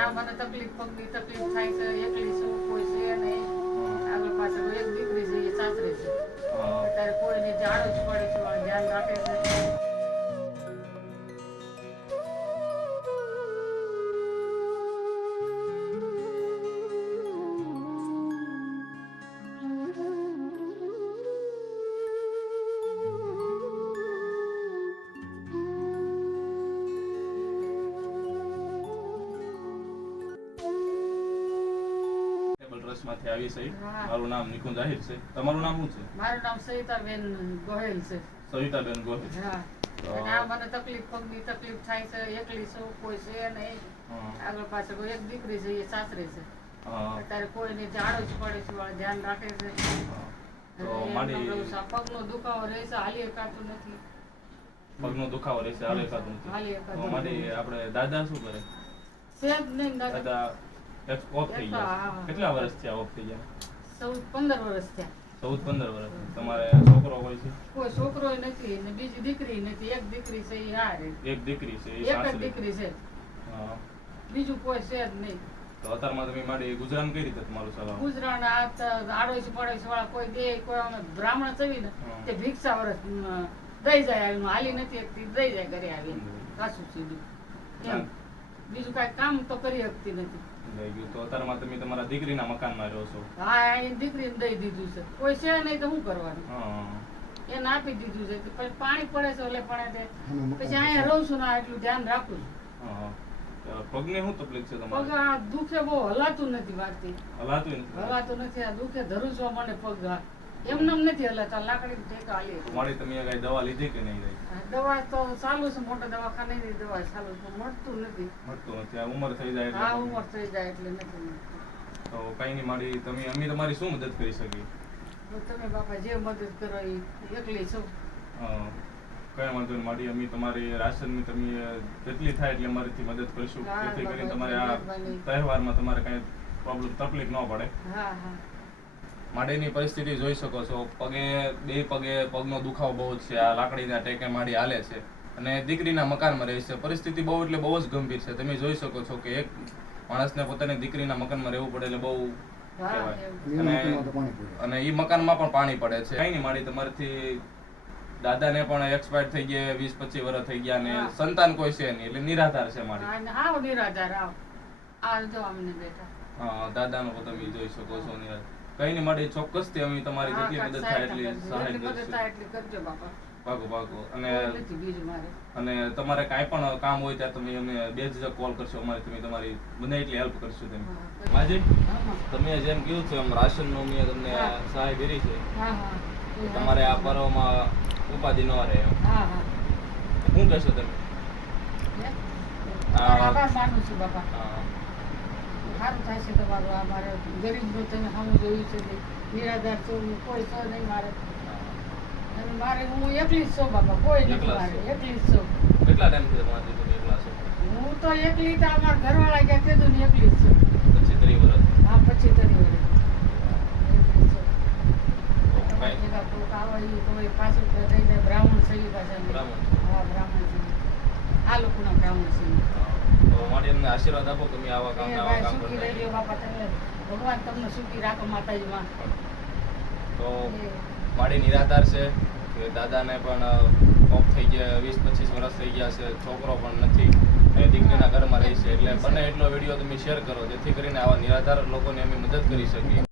આ મને તકલીફ પગની તકલીફ થાય છે, એકલી છું, કોઈ છે નહીં. આગળ પાછળ એક દીકરી છે, એ સાસરે છે. અત્યારે કોઈને જાડો જ પડે છે, વાળા ધ્યાન રાખે છે. માંથી આવી છે. હા. મારું નામ નિકુંજ આહિર છે. તમારું નામ શું છે? મારું નામ સવિતાબેન ગોહેલ છે. સવિતાબેન ગોહિલ. હા. અને આ મને તકલીફ પગની તકલીફ થાય છે, એકલી છું, કોઈ છે નહીં. આગળ પાછળ એક દીકરી છે, એ સાસરે છે. અત્યારે કોઈને જાડો જ પડે છે, વાળા ધ્યાન રાખે છે. તો મારી પગનો દુખાવો રહે છે, હાલી એકાતું નથી. પગનો દુખાવો રહેશે, હાલે એકાતું નથી. હાલી તો એકાતું મારી નથી. આપણે દાદા શું કરે? સેજ નહીં દાદા. દાદા ઓફ થઈ ગયા. હા. કેટલા વર્ષ થયા ઓફ થઈ ગયા? 15 વર્ષ થયા. 14-15 વર્ષ. તમારે છોકરો હોય છે? કોઈ છોકરો નથી ને બીજી દીકરી નથી. એક દીકરી છે, એ હારે. એક દીકરી છે, એ એક જ સાસરે. દીકરી છે, હા. બીજું કોઈ છે જ નહીં. તો અત્યારમાં તમે મારી ગુજરાન કઈ રીતે તમારું ચલાવો? ગુજરાન આડોશ પડોશ વાળા કોઈ દે, કોઈ અમે બ્રાહ્મણ ચવી ને તે ભિક્ષા વર્ષ દઈ જાય, આવીને હાલી નથી શકતી, દઈ જાય ઘરે આવીને કાસું સીધું એમ. બીજું કાંઈ કામ તો કરી શકતી નથી. લઈ ગયું. તો અત્યારમાં તમે તમારા દીકરીના મકાનમાં રહો છો? હા, એ દીકરીને દઈ દીધું છે. કોઈ છે નહીં તો શું કરવાનું? હા. એને આપી દીધું છે. તો પછી પાણી પડે છે એટલે પણ પછી અહીંયા રહું છું ને એટલું ધ્યાન રાખું છું. હા. પગને શું તકલીફ છે તમારે? પગ આ દુખે બહુ હલાતું નથી વારથી. હલાતું નથી? હલાતું નથી. આ દુખે ધરું છું મને પગ. એમને નથી હલાતા, લાકડી ટેકા હાલી. મારી તમે કઈ દવા લીધી કે નહીં લઈ? દવા તો ચાલુ છે, મોટા દવાખાને દવા ચાલુ છે, મળતું નથી. મળતું નથી. આ ઉંમર થઈ જાય આ એટલે ઉંમર થઈ જાય એટલે નથી મળતું. તો કઈ નહીં મારી અમે તમારી શું મદદ કરી શકીએ? તો તમે બાપા જે મદદ કરો એ એકલી છો. કયા વાંધો નહીં મારી અમે તમારી રાશનની તમે જેટલી થાય એટલે અમારીથી મદદ કરીશું, હા, જેથી કરીને બાપા, તમારે આ મહેરબાની. તહેવારમાં તમારે કઈ પ્રોબ્લેમ તકલીફ ન પડે. હા હા. માડીની પરિસ્થિતિ જોઈ શકો છો. બે પગે પગનો દુખાવો બહુ જ છે. આ લાકડીના ટેકે માડી હાલે છે અને દીકરીના મકાનમાં રહે છે. પરિસ્થિતિ બહુ એટલે બહુ જ ગંભીર છે. તમે જોઈ શકો છો કે એક માણસને પોતાની દીકરીના મકાનમાં રહેવું પડે એટલે બહુ હા, કહેવાય. અને એ મકાનમાં પણ પાણી પડે છે. કઈ નહીં માડી તમારાથી દાદાને પણ એક્સપાયર થઈ ગયા 20-25 વર્ષ થઈ ગયા ને હા. સંતાન કોઈ છે નહીં એટલે નિરાધાર છે માડી. હા, હા, નિરાધાર આવ. આ જો અમને બેઠા. દાદાનો પણ તમે જોઈ શકો છો નિરાધાર. કઈ નહીં માડી ચોક્કસથી અમે તમારી હા, જેટલી મદદ કાંઈક થાય એટલી સહાય જેટલી મદદ કરીશું. થાય એટલી કરજો બાપા. પાકું. અને કોઈ નથી બીજું મારે. અને તમારે કાંઈ પણ કામ હોય ત્યાં તમે અમને બેઝિક કોલ કરશો. અમારે તમે તમારી બને એટલી હેલ્પ કરશું તમે. હા, માજી, હા, તમે જેમ કીધું છે એમ રાશનનું મેં તમને હા. સહાય કરી છે. હા, હા. તો તમારે આ પર્વમાં ઉપાધિ ન રહે એમ. હા, હા. શું કહેશો તમે? આભાર માનું છું બાપા. હા. સારું થાય છે તમારું. આ મારે ગરીબનું તમે સામું જોયું છે કે નિરાધાર છું, કોઈ છો નહીં મારે. અને મારે હું એકલી જ છું બાપા, કોઈ નથી એકલા મારે. છો? એકલી જ છું. કેટલા ટાઈમથી તમારાથી તમે એકલા છો? હું તો એકલી તો અમારા ઘરવાળા ગયા કીધું ને એકલી જ છું. 25-30 વર્ષ. હા, 25-30 વર્ષ. એકલી જ છું. તો તમારી કાંઈ ભેગા કોઈક આવે એ તો વળી પાછું તો થઈ જાય. બ્રાહ્મણ છે એ પાછા. બ્રાહ્મણ? હા, બ્રાહ્મણ છે. આ લોકોના બ્રાહ્મણ છે. તો મારી અમને આશીર્વાદ આપો કે તમે આવા કામ એ આવા ભાઈ કામ સુખી કરતા રહેજો બાપા. તમે ભગવાન તમને સુખી રાખો માતાજીમાં. તો એ માડી નિરાધાર છે કે દાદાને પણ ઓફ થઈ ગયા 20-25 વર્ષ થઈ ગયા છે. છોકરો પણ નથી અને દીકરીના ઘરમાં રહી છે. એટલે બને એટલો વિડીયો તમે શેર કરો જેથી કરીને આવા નિરાધાર લોકોને અમે મદદ કરી શકીએ.